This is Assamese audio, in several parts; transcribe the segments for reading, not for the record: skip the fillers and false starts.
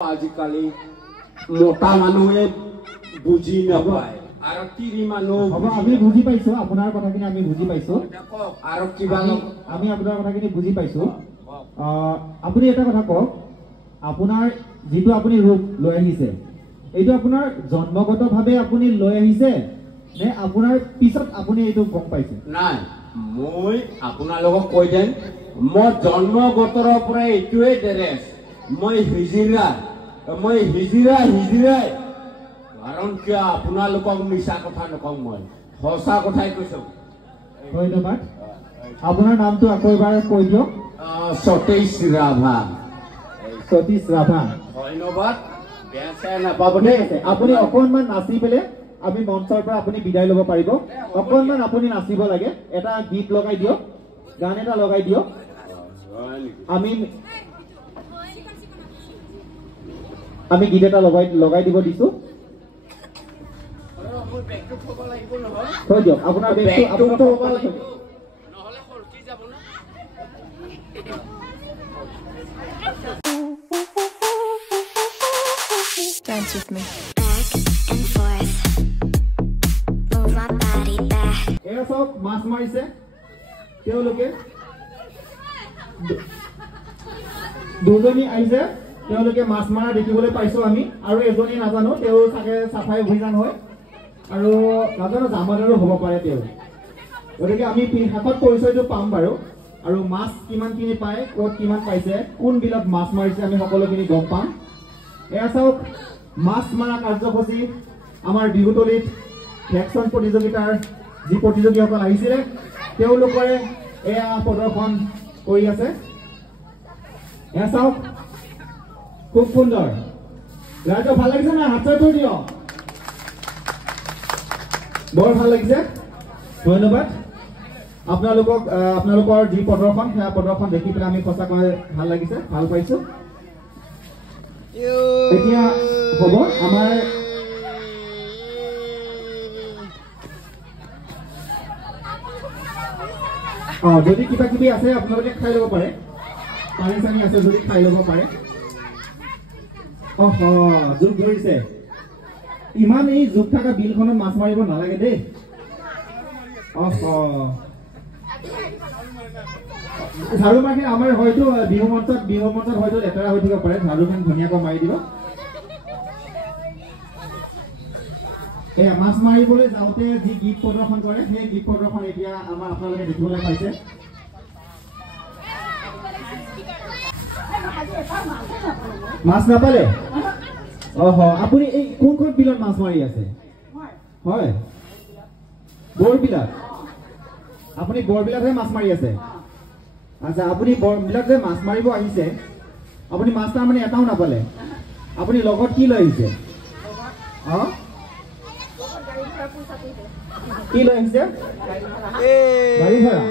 আজিকালি মোটা মানুহে বুজি নাপায় আৰু তিৰি মানুহ আমি বুজি পাইছো আপোনাৰ কথাখিনি আমি বুজি পাইছো আৰু কিবা আমি আপোনাৰ কথাখিনি বুজি পাইছো আপুনি এটা কথা কওক আপোনাৰ যেটো আপুনি ৰূপ লৈ আহিছে এইটো আপোনাৰ জন্মগতভাৱে আপুনি লৈ আহিছে নে আপোনাৰ পিছত আপুনি এইটো গম পাইছে নাই মই আপোনালোকক কৈ দেন মই জন্মগতৰ পৰা এইটোৱে ড্ৰেছ মই হিজিৰা কাৰণ কিয় আপোনালোকক মিছা কথা নকওঁ মই সঁচা কথাই কৈছো ধন্যবাদ আপোনাৰ নামটো আকৌ এবাৰ কৈ দিয়ক সতীশ ৰাভা ধন্যবাদ বেয়া চেয়া নাপাব দেই আপুনি অকণমান নাচি পেলাই আমি মঞ্চৰ পৰা আপুনি বিদায় ল'ব পাৰিব অকণমান আপুনি নাচিব লাগে এটা গীত লগাই দিয়ক গান এটা লগাই দিয়ক আমি গীত এটা লগাই দিব দিছো থৈ দিয়ক আপোনাৰ বেগটো থ'ব লাগিব নহ'লে খৰচি যাব না Dance with me. Back and forth. Move my body back. এয়া সব মাছ মাৰিছে তেওঁলোকে দুজনী আহিছে তেওঁলোকে মাছ মাৰা দেখিবলৈ পাইছো আমি আৰু এজনী নাজানো তেওঁ চাগে সাফাই অভিযান হয় আৰু নাজানো জামাদাৰো হ'ব পাৰে তেওঁ গতিকে আমি হাতত পৰিচয়টো পাম বাৰু আৰু মাছ কিমান কিনি পায় ক'ত কিমান পাইছে কোন বিলত মাছ মাৰিছে আমি সকলোখিনি গম পাম এয়া চাওক মাছ মাৰা কাৰ্যসূচী আমাৰ বিহুতলিত ভেকচন প্ৰতিযোগিতাৰ যি প্ৰতিযোগীসকল আহিছিলে তেওঁলোকৰে এয়া প্ৰদৰ্শন কৰি আছে এয়া চাওক খুব সুন্দৰ ৰাইজ ভাল লাগিছে না হাত থৈ দিয়ক বৰ ভাল লাগিছে ধন্যবাদ আপোনালোকৰ যি প্ৰদৰ্শন সেয়া প্ৰদৰ্শন দেখি পেলাই আমি সঁচাকৈ ভাল লাগিছে ভাল পাইছো এতিয়া হ'ব আমাৰ যদি কিবা কিবি আছে আপোনালোকে খাই ল'ব পাৰে পানী চানী আছে যদি খাই ল'ব পাৰে জোক ধৰিছে ইমান এই জোক থকা বিলখনত মাছ মাৰিব নালাগে দেই ঝাৰু মাৰি আমাৰ হয়তো বিহু মঞ্চত হয়তো লেতেৰা হৈ থাকিব পাৰে ঝাৰুখন ধুনীয়াকৈ মাৰি দিব এয়া মাছ মাৰিবলৈ যাওঁতে যি গীত প্ৰদৰ্শন কৰে সেই গীত প্ৰদৰ্শন এতিয়া আমাৰ আপোনালোকে দেখিবলৈ পাইছে মাছ নাপালে আপুনি এই কোনখন বিলত মাছ মাৰি আছে হয় বৰবিলাত আপুনি বৰবিলাতহে মাছ মাৰি আছে আচ্ছা আপুনি বৰবিলাত যে মাছ মাৰিব আহিছে আপুনি মাছ তাৰমানে এটাও নাপালে আপুনি লগত কি লৈ আহিছে কি লৈ আহিছে গাড়ী ভাড়া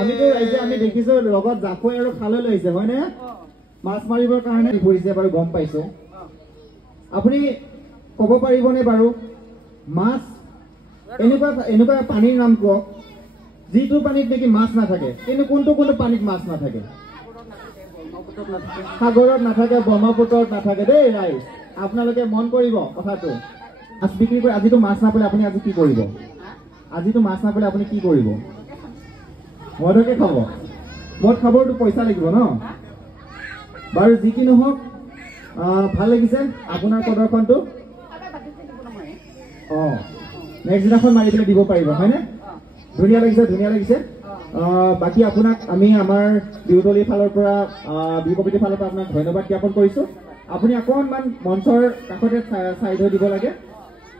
আমিতো ৰাইজে আমি দেখিছো লগত জাকৈ আৰু খালৈ লৈ আহিছে হয়নে মাছ মাৰিবৰ কাৰণে ঘূৰিছে বাৰু গম পাইছো আপুনি ক'ব পাৰিবনে বাৰু মাছ এনেকুৱা পানীৰ নাম কওক যিটো পানীত নেকি মাছ নাথাকে কিন্তু কোনটো পানীত মাছ নাথাকে সাগৰত নাথাকে ব্ৰহ্মপুত্ৰত নাথাকে দেই ৰাইজ আপোনালোকে মন কৰিব কথাটো মাছ বিক্ৰী কৰি আজিতো মাছ নাপালে আপুনি আজি কি কৰিব আজিতো মাছ নাপালে আপুনি কি কৰিব মদকে খাব মদ খাবৰতো পইচা লাগিব ন বাৰু যি কি নহওক ভাল লাগিছে আপোনাৰ প্ৰদৰ্শনটো নেক্সট দিনাখন মাৰি পেলাই দিব পাৰিব হয়নে ধুনীয়া লাগিছে বাকী আপোনাক আমি আমাৰ বিহুতলিৰ ফালৰ পৰা বিহু কমিটিৰ ফালৰ পৰা আপোনাক ধন্যবাদ জ্ঞাপন কৰিছো আপুনি অকণমান মঞ্চৰ কাষতে চাই থৈ দিব লাগে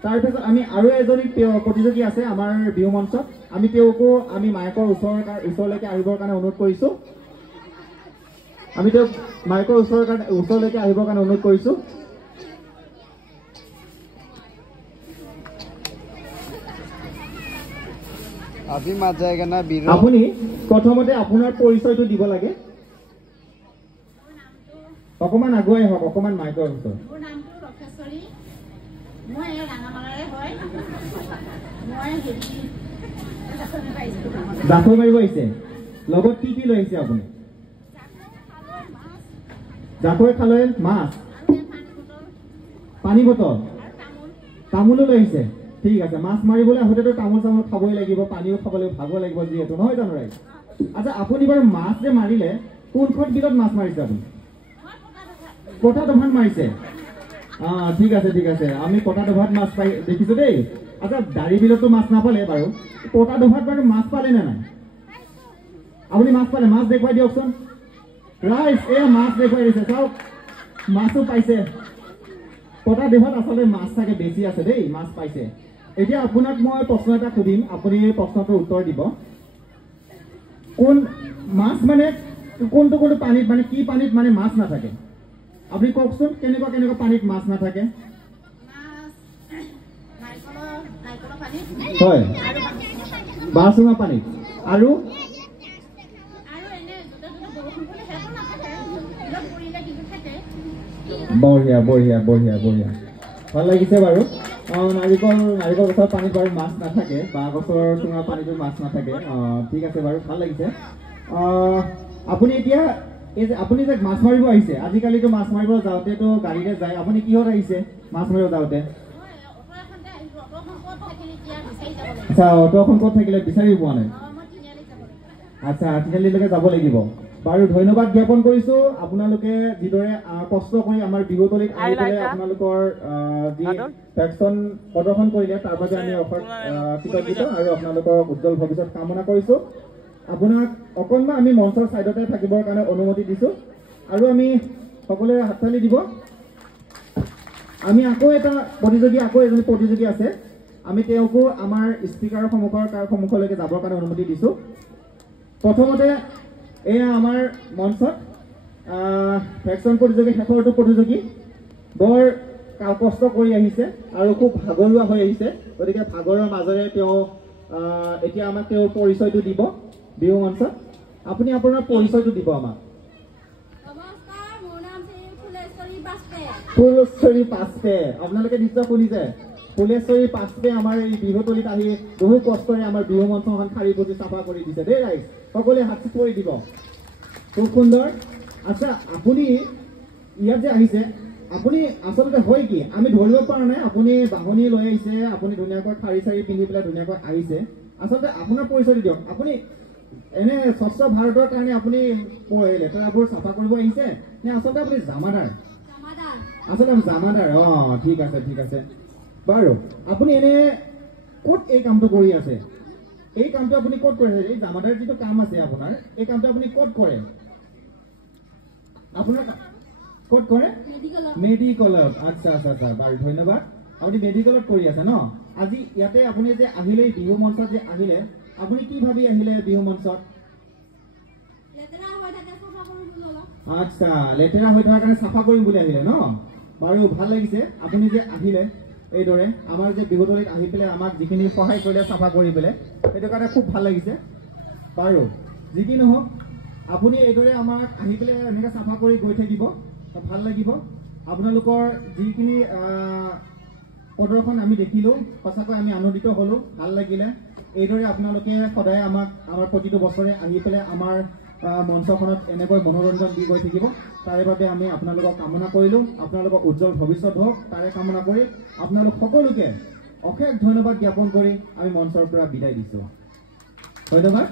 তাৰপিছত আমি আৰু এজনী প্ৰতিযোগী আছে আমাৰ বিহু মঞ্চত আমি তেওঁকো আমি মাইকৰ ওচৰলৈকে আহিবৰ কাৰণে অনুৰোধ কৰিছো আমি তেওঁক মাইকৰ ওচৰলৈকে আহিবৰ কাৰণে অনুৰোধ কৰিছো আপুনি প্ৰথমতে আপোনাৰ পৰিচয়টো দিব লাগে অকণমান আগুৱাই হওক অকণমান মাইকৰ ওচৰত জাকৈ মাৰিব আহিছে লগত কি লৈ আহিছে আপুনি জাকৈ খালৈ মাছ পানী বটল তামোলো লৈ আহিছে ঠিক আছে মাছ মাৰিবলৈ আহোঁতেতো তামোল চামোল খাবই লাগিব পানীও খাব লাগিব ভাগৰ লাগিব যিহেতু নহয় জানো ৰাইজ আচ্ছা আপুনি বাৰু মাছ যে মাৰিলে কোনখন বিলত মাছ মাৰিছে আপুনি কটা দভাত মাৰিছে ঠিক আছে আমি কটা দভাত মাছ পাই দেখিছো দেই আচ্ছা দাড়ি বিলতো মাছ নাপালে বাৰু কটা দভাত বাৰু মাছ পালে নে নাই আপুনি মাছ পালে মাছ দেখুৱাই দিয়কচোন ৰাইজ এই মাছ দেখুৱাই দিছে চাওক মাছো পাইছে কটা দভাত আচলতে মাছ থাকে বেছি আছে দেই মাছ পাইছে এতিয়া আপোনাক মই প্ৰশ্ন এটা সুধিম আপুনি এই প্ৰশ্নটোৰ উত্তৰ দিব কোন মাছ মানে কোনটো কোনটো পানীত মানে কি পানীত মানে মাছ নাথাকে আপুনি কওকচোন কেনেকুৱা পানীত মাছ নাথাকে হয় বাঁহচুঙা পানীত আৰু বঢ়িয়া ভাল লাগিছে বাৰু নাৰিকল গছৰ পানীত বাৰু মাছ নাথাকে বাঁহ গছৰ চুঙা পানীতো মাছ নাথাকে ঠিক আছে বাৰু ভাল লাগিছে আপুনি এতিয়া এই যে আপুনি যে মাছ মাৰিব আহিছে আজিকালিতো মাছ মাৰিব যাওঁতেতো গাড়ীৰে যায় আপুনি কিহত আহিছে মাছ মাৰিব যাওঁতে আচ্ছা অটোখন ক'ত থাকিলে বিচাৰি পোৱা নাই আচ্ছা তিনিআলিলৈকে যাব লাগিব বাৰু ধন্যবাদ জ্ঞাপন কৰিছো আপোনালোকে যিদৰে কষ্ট কৰি আমাৰ বিহুতলীত আহি পেলাই আপোনালোকৰ যি ফেকশ্যন প্ৰদৰ্শন কৰিলে তাৰ বাবে আমি কৃতজ্ঞ আৰু আপোনালোকৰ উজ্জ্বল ভৱিষ্যত কামনা কৰিছো আপোনাক অকণমান আমি মঞ্চৰ ছাইডতে থাকিবৰ কাৰণে অনুমতি দিছো আৰু আমি সকলোৱে হাততালি দিব আমি আকৌ এজনী প্ৰতিযোগী আছে আমি তেওঁকো আমাৰ স্পীকাৰৰ সন্মুখলৈকে যাবৰ কাৰণে অনুমতি দিছো প্ৰথমতে এয়া আমাৰ মঞ্চত ফেকশ্যন প্ৰতিযোগী শেষৰটো প্ৰতিযোগী বৰ কষ্ট কৰি আহিছে আৰু খুব ভাগৰুৱা হৈ আহিছে গতিকে ভাগৰৰ মাজেৰে তেওঁ এতিয়া আমাক তেওঁৰ পৰিচয়টো দিব বিহু মঞ্চত আপুনি আপোনাৰ পৰিচয়টো দিব আমাক নমস্কাৰ মোৰ নাম ফুলেশ্বৰী পাছপে আপোনালোকে নিশ্চয় শুনিছে ফুলেশ্বৰী পাছপে আমাৰ এই বিহুতলীত আহি বহু কষ্টৰে আমাৰ বিহু মঞ্চখন শাৰী পুতি চাফা কৰি দিছে দেই ৰাইজ সকলোৱে হাত কৰি দিব খুব সুন্দৰ আচ্ছা আপুনি ইয়াত যে আহিছে আপুনি আচলতে হয় কি আমি ধৰিব পৰা নাই আপুনি বাহনী লৈ আহিছে আপুনি ধুনীয়াকৈ শাৰী চাৰী পিন্ধি পেলাই ধুনীয়াকৈ আহিছে আচলতে আপোনাৰ পৰিচয়টো দিয়ক আপুনি এনে স্বচ্ছ ভাৰতৰ কাৰণে আপুনি লেতেৰাবোৰ চাফা কৰিব আহিছে নে আচলতে আপুনি জামাদাৰ আচলতে জামাদাৰ ঠিক আছে বাৰু আপুনি এনে ক'ত এই কামটো কৰি আছে এই কামটো আপুনি ক'ত কৰে এই জামাদাৰ যিটো কাম আছে আপোনাৰ এই কামটো আপুনি ক'ত কৰে আপোনাৰ ক'ত কৰে মেডিকেলত আচ্ছা বাৰু ধন্যবাদ আপুনি মেডিকেলত কৰি আছে ন আজি ইয়াতে আপুনি যে আহিলে বিহু মঞ্চত যে আহিলে আপুনি কি ভাবি আহিলে বিহু মঞ্চত আচ্ছা লেতেৰা হৈ থকাৰ কাৰণে চাফা কৰিম বুলি আহিলে ন বাৰু ভাল লাগিছে আপুনি যে আহিলে এইদৰে আমাৰ যে বিহুতলীত আহি পেলাই আমাক যিখিনি সহায় কৰিলে চাফা কৰি পেলাই সেইটো কাৰণে খুব ভাল লাগিছে বাৰু যি কি নহওক আপুনি এইদৰে আমাক আহি পেলাই এনেকৈ চাফা কৰি গৈ থাকিব ভাল লাগিব আপোনালোকৰ যিখিনি প্ৰদৰ্শন আমি দেখিলোঁ সঁচাকৈ আমি আনন্দিত হ'লোঁ ভাল লাগিলে এইদৰে আপোনালোকে সদায় আমাক আমাৰ প্ৰতিটো বছৰে আহি পেলাই আমাৰ মঞ্চখনত এনেকৈ মনোৰঞ্জন দি গৈ থাকিব তাৰে বাবে আমি আপোনালোকক কামনা কৰিলোঁ আপোনালোকৰ উজ্জ্বল ভৱিষ্যত হওক তাৰে কামনা কৰি আপোনালোক সকলোকে অশেষ ধন্যবাদ জ্ঞাপন কৰি আমি মঞ্চৰ পৰা বিদায় দিছোঁ ধন্যবাদ